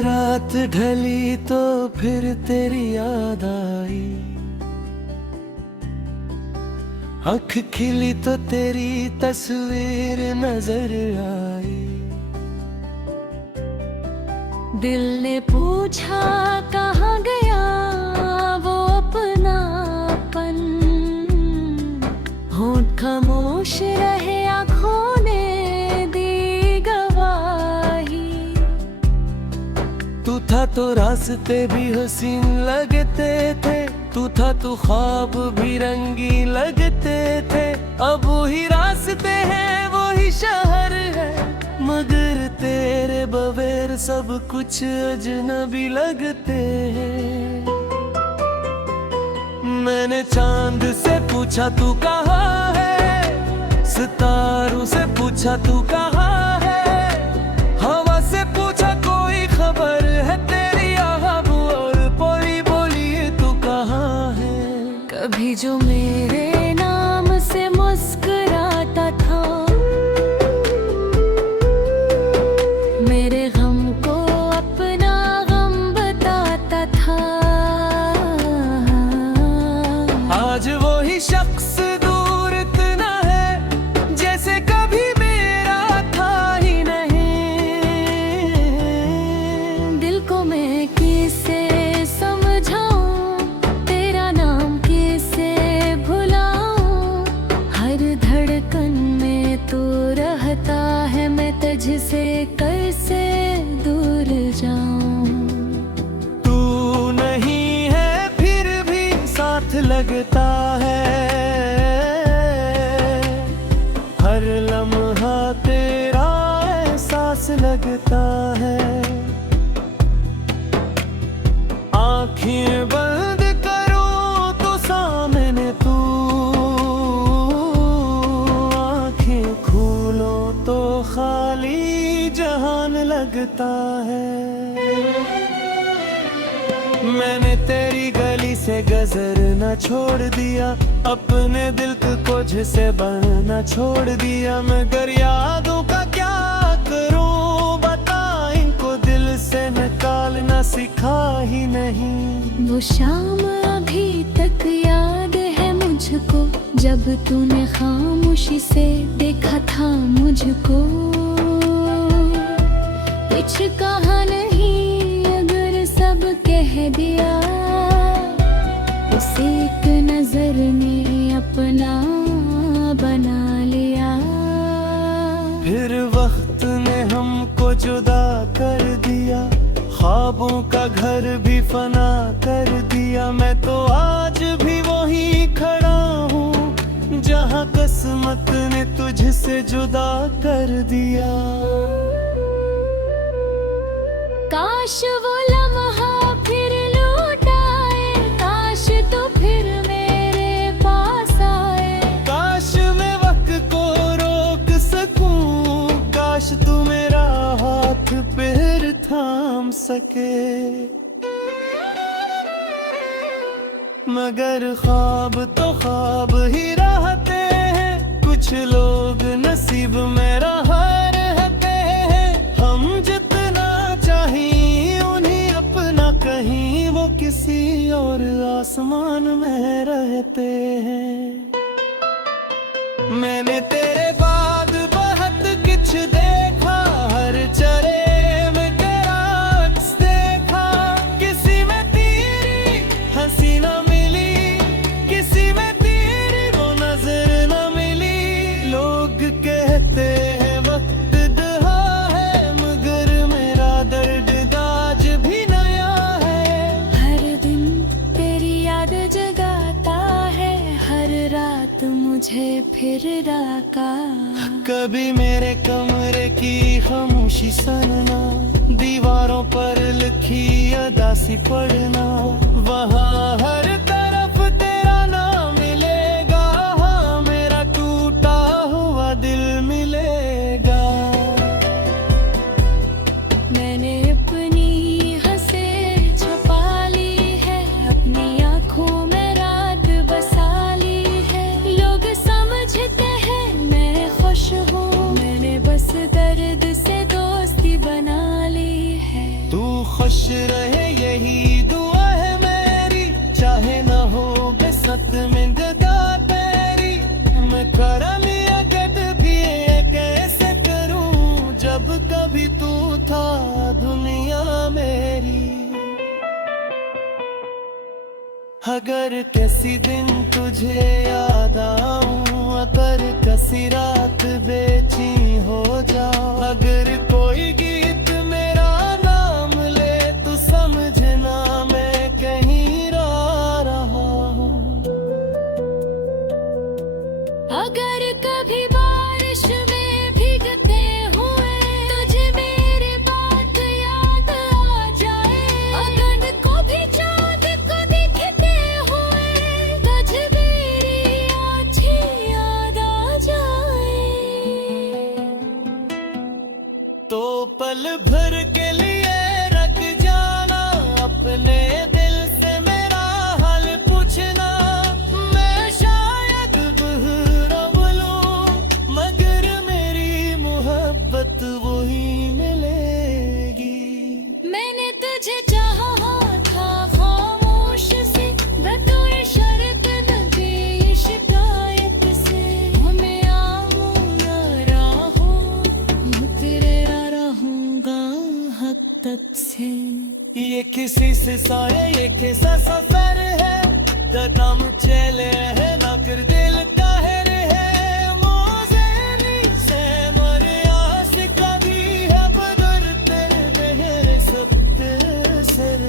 रात ढली तो फिर तेरी याद आई, आँख खिली तो तेरी तस्वीर नजर आई। दिल ने पूछा कहाँ गया वो अपनापन, होंठ खामोश रहे आँखों ने दी गवाही। तू था तो रास्ते भी हसीन लगते थे, तू था तो ख्वाब भी रंगी लगते थे। अब वही रास्ते हैं वही शहर है, मगर तेरे बगैर सब कुछ अजनबी लगते हैं। मैंने चांद से पूछा तू कहाँ है, सितारों से पूछा तू कहाँ है, हवा से पूछा कोई खबर है तेरी, आहब और कोई बोली तू कहाँ है। कभी जो मेरे नाम से मुस्कुराता था, मेरे गम को अपना गम बताता था। आज वही शख्स दूर इतना है जैसे कभी मेरा था ही नहीं। दिल को मैं किसे समझाऊं, तेरा नाम किसे भुलाऊं। हर धड़कन में तू रहता है, मैं तुझसे कैसे दूर जाऊं। तू नहीं है फिर भी साथ लगता है, हर लम्हा तेरा एहसास लगता है। आँखें बंद करो तो सामने तू, आँखें खोलो तो खाली जहान लगता है। मैंने तेरी गली से गजर न छोड़ दिया, अपने दिल को जिसे बनना छोड़ दिया। मगर यादों का क्या करूं बता, इनको दिल से निकालना सिखा ही नहीं। वो शाम अभी तक याद है मुझको, जब तूने खामोशी से देखा था मुझको। कुछ कहा नहीं अगर सब कह दिया, उस एक नजर ने अपना बना लिया। फिर वक्त ने हमको जुदा कर दिया, ख्वाबों का घर भी फना कर दिया। मैं तो आज भी वहीं खड़ा हूँ जहाँ किस्मत ने तुझसे जुदा कर दिया। काश वो लम्हा फिर लौट आए, काश तो फिर मेरे पास आए। काश मैं वक्त को रोक सकूं, काश तू मेरा हाथ पैर थाम सके। मगर ख्वाब तो ख्वाब ही रहते हैं, कुछ लोग नसीब में रहा रहते हैं। हम जितना चाहिए उन्हीं अपना कहीं, वो किसी और आसमान में रहते हैं। मैंने तेरे बाद बहुत कुछ देखा, हर चरे में तेरा अक्स देखा। किसी में तेरी हंसी न मिली, किसी में तेरी वो नजर न मिली। लोग कहते हैं वक्त दहा है, मगर मेरा दर्द आज भी नया है। हर दिन तेरी याद जगाता है, हर रात मुझे फिर डाका। कभी मेरे कमरे की खामोशी सुनना, दीवारों पर लिखी अदासी पढ़ना। वहाँ हर तरफ तेरा नाम मिलेगा, हाँ मेरा टूटा हुआ दिल मिलेगा। मैंने अपनी हंसे छुपा ली है, अपनी आँखों में रात बसा ली है। लोग समझते हैं मैं खुश हूँ, मैंने बस दर्द से दोस्ती बना ली है। तू खुश रहे यही दुआ है मेरी, चाहे ना हो बेसत में जगह तेरी। मैं कर लिया गद भी ये कैसे करूं, जब कभी तू था दुनिया मेरी। अगर किसी दिन तुझे याद आऊं, अगर किसी रात बेची हो जाऊं, अगर कोई गीत मेरा नाम ले तो समझना मैं कहीं रो रहा हूँ। अगर कभी बारिश में भीगते हुए तुझे मेरी बात याद आ जाए, अगर को भी चाँद को दिखते हुए तुझे मेरी आँखें याद आ जाए, तो पल भर के लिए रख जाना अपने दिल से मेरा हाल पूछना। मैं शायद बहरव लूं, मगर मेरी मोहब्बत वही मिलेगी। मैंने तुझे चाहा था खामोश से, बतौर शर्त न दी शिकायत से। मैं आऊं न राहों, मैं तेरे रहूंगा हद तक से। ये किसी से साए ये कैसा सफर है, कदम चले है ना कर दिल ताहिर है। मोज़ेरी से मरियास कभी है बदर तेरे बहर सब्त सर।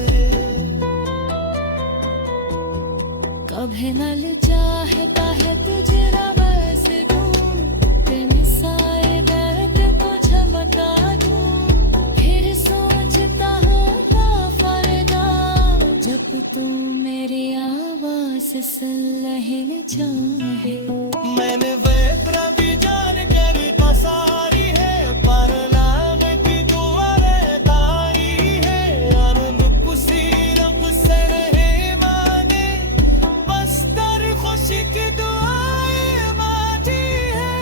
कभी नल चाहता है तुझे रबस दूं, तेरे साए दर्द को झमका दूं। फिर सोचता हूँ फरदा, जब तू मेरी आवाज़ सुन लेना चाहे। मैंने वेत्रा भी जान कर पसारी है, पर नाम की दुआ रहताई है। अरुण पुसी रब से रहे माने, बस तर खुशी की दुआएं मांगी है।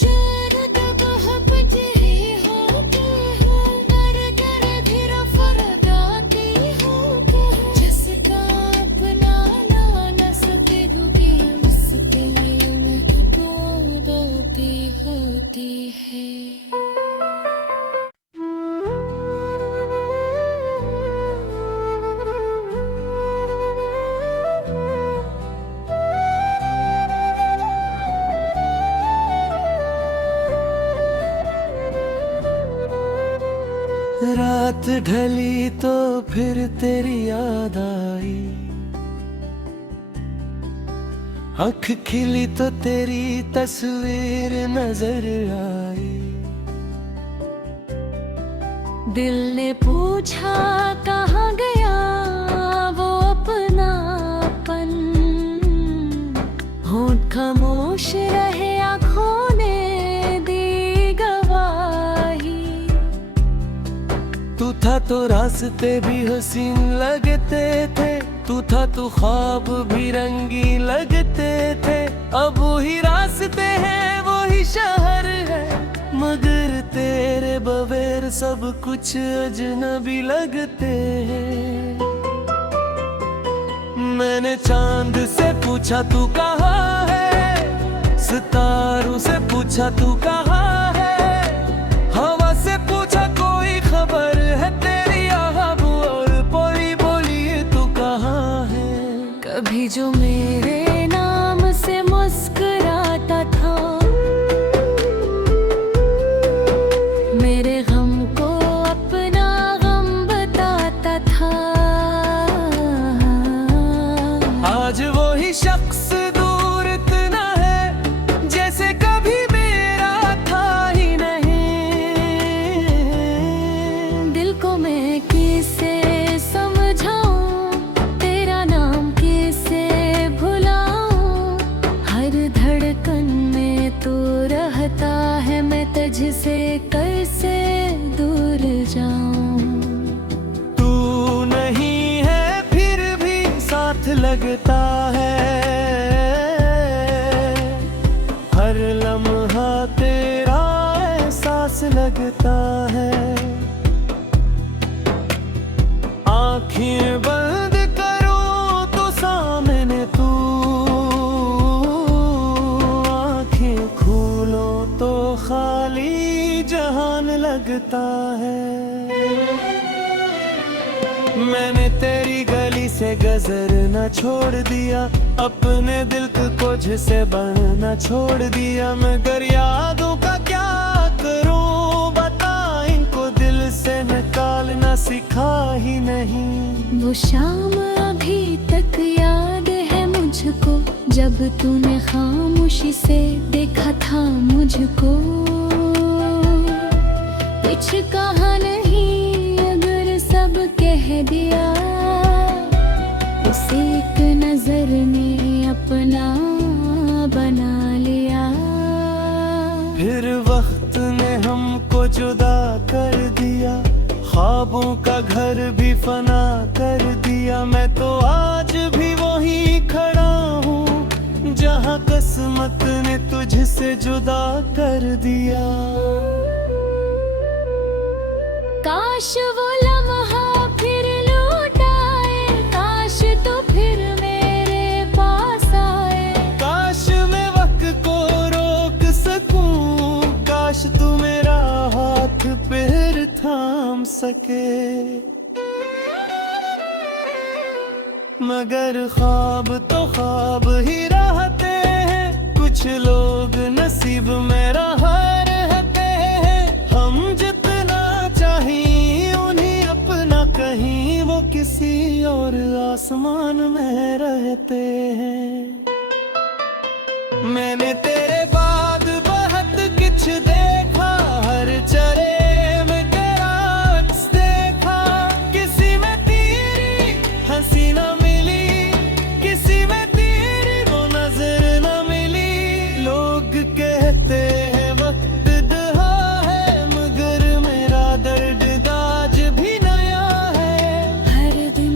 शायद मोहब्बत ही होती है, कर कर भी रफरदाती होती है। जिसका अपना ना न सकेगी, उसके लिए मैं भी होती है। रात ढली तो फिर तेरी याद आई, आँख खिली तो तेरी तस्वीर नजर आई। दिल ने पूछा कहाँ गया वो अपनापन, होंठ खामोश रहे आँखों ने दी गवाही। तू था तो रास्ते भी हसीन लगते थे, तू था तो ख्वाब भी रंगी लगते थे। अब वही रास्ते हैं वही शहर है, मगर तेरे बगैर सब कुछ अजनबी लगते हैं। मैंने चांद से पूछा तू कहाँ है, सितारों से पूछा तू कहाँ है, हवा से पूछा कोई खबर है तेरी आहब, और कोई बोली तू कहाँ है। कभी जो मेरे नाम से मुस्कुराता था, मेरे गम को अपना गम बताता था। आज वही शख्स दूर इतना है, जैसे कभी मेरा था ही नहीं। दिल को मैं किसे समझाऊं, तेरा नाम किसे भुलाऊं। हर धड़कन में तू रहता है, मैं तुझसे कैसे दूर जाऊं। तू नहीं है फिर भी साथ लगता है, हर लम्हा तेरा एहसास लगता है। है। मैंने तेरी गली से गजर न छोड़ दिया, अपने दिल को कुछ से बनना छोड़ दिया, मगर यादों का क्या करूं बता, इनको दिल से निकालना सिखा ही नहीं। वो शाम अभी तक याद है मुझको, जब तूने खामोशी से देखा था मुझको। कुछ कहा नहीं अगर सब कह दिया, उसे एक नजर ने अपना बना लिया। फिर वक्त ने हमको जुदा कर दिया, ख्वाबों का घर भी फना कर दिया। मैं तो आज भी वहीं खड़ा हूँ जहाँ किस्मत ने तुझसे जुदा कर दिया। काश वो लम्हा फिर लौट आए, काश तो फिर मेरे पास आए। काश मैं वक्त को रोक सकूं, काश तू मेरा हाथ फिर थाम सके, मगर ख्वाब तो ख्वाब ही रहते हैं। कुछ लोग नसीब में हार रहते हैं, हम जितना चाहिए उन्हीं अपना कहीं, वो किसी और आसमान में रहते हैं। मैंने तेरे बाद बहुत कुछ देखा, हर चेहरे में तेरा अक्स देखा। किसी में तेरी हंसी न मिली, किसी में तेरी वो नजर न मिली। लोग कहते हैं वक्त दहा है, मगर मेरा दर्द आज भी नया है। हर दिन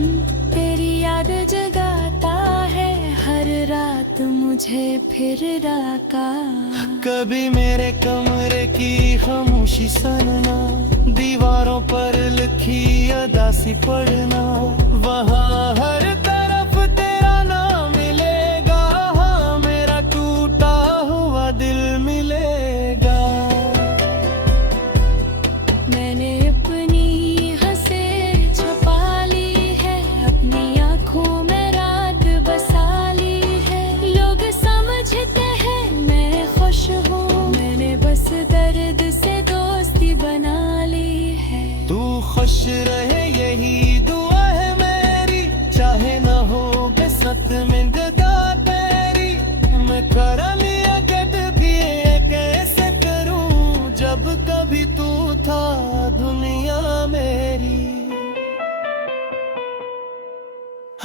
तेरी याद जगाता है, हर रात मुझे फिर राका। कभी मेरे कमरे की खामोशी सुनना, दीवारों पर लिखी अदासी पढ़ना। वहाँ हर तरफ तेरा नाम मिलेगा, हाँ मेरा टूटा हुआ दिल मिलेगा। मैंने अपनी हंसे छुपा ली है, अपनी आँखों में रात बसा ली है। लोग समझते हैं मैं खुश हूँ, मैंने बस दर्द से दोस्ती बना ली है। तू खुश रहे यही दुआ है मेरी, चाहे न हो बेसत में जगह तेरी। मैं कर लिया गट भी ये कैसे करूं, जब कभी तू था दुनिया मेरी।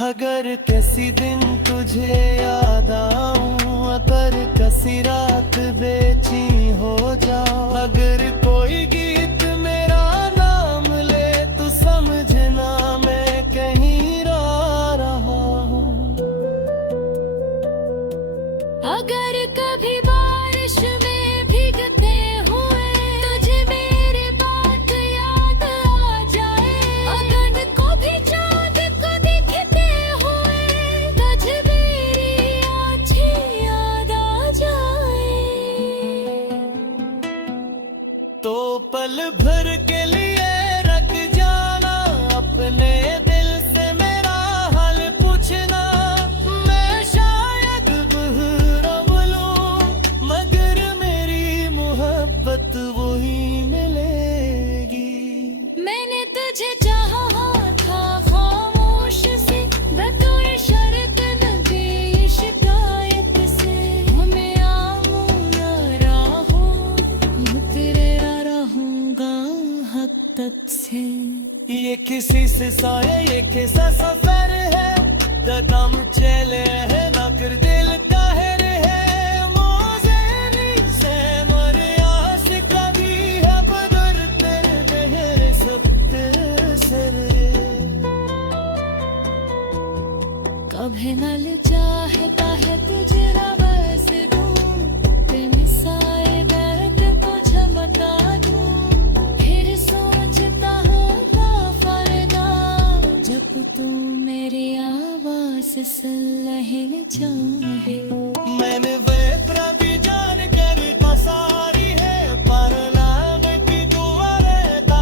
अगर किसी दिन तुझे याद आऊं, अगर किसी रात बेची हो जाऊं, अगर कोई गीत मेरा नाम ले तो समझना मैं कहीं रो रहा हूँ। अगर कभी बारिश में भीगते हुए तुझे मेरी बात याद आ जाए, अगर को भी चाँद को दिखते हुए तुझे मेरी आँखें याद आ जाए, तो पल भर के लिए रख जाना, अपने दिल से मेरा हाल पूछना। मैं शायद बहरम लूं, मगर मेरी मोहब्बत वही मिलेगी। मैंने तुझे चाहा था खामोश से, बतौर शर्त नबी शिकायत से। हमें आऊं न राहों, तेरा रहूंगा हद तक से। ये किसी से साया ये कैसा सफर है, कदम चले है ना कर दिल काहिर है। मोज़ेरी से मर आशिक कभी है, बदर तेरे बहरे सत्ते सर। कभी नल चाहता है तुझे ना बस दूं, तेरे साए दर्द तुझे बता दूं। फिर सोचता हूँ फरदा, जब तू मेरी आवाज़ सुन लहे चाहे। मैंने वे प्रति जान कर सारी है, पर नाम की दुआ रहता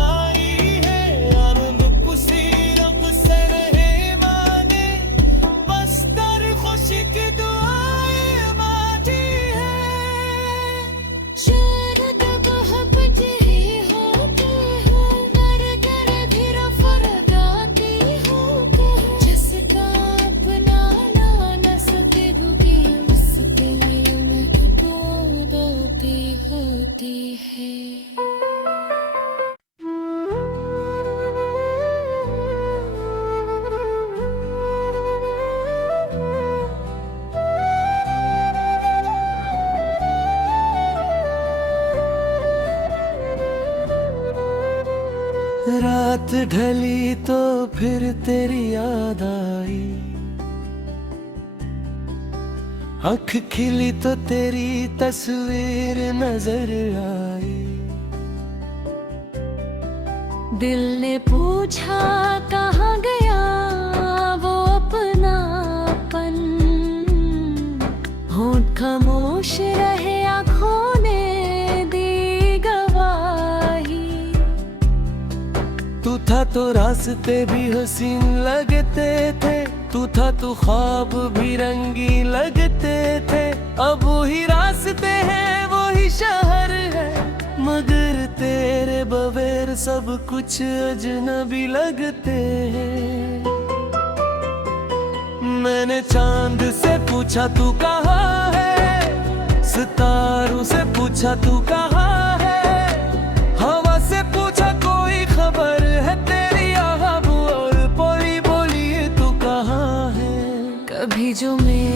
रात ढली तो फिर तेरी याद आई, आँख खिली तो तेरी तस्वीर नजर आई। दिल ने पूछा कहाँ गया वो अपनापन, होंठ खामोश रहे आँखों ने दी गवाही। तू था तो रास्ते भी हसीन लगते थे, तू था तो ख्वाब भी रंगी लगते थे। अब वही रास्ते हैं वही शहर है, मगर तेरे बगैर सब कुछ अजनबी लगते हैं। मैंने चांद से पूछा तू कहाँ है, सितारों से पूछा तू कहाँ है, हवा से पूछा कोई खबर है तेरी, यहाँ और कोई बोली तू कहाँ है। कभी जो मेरे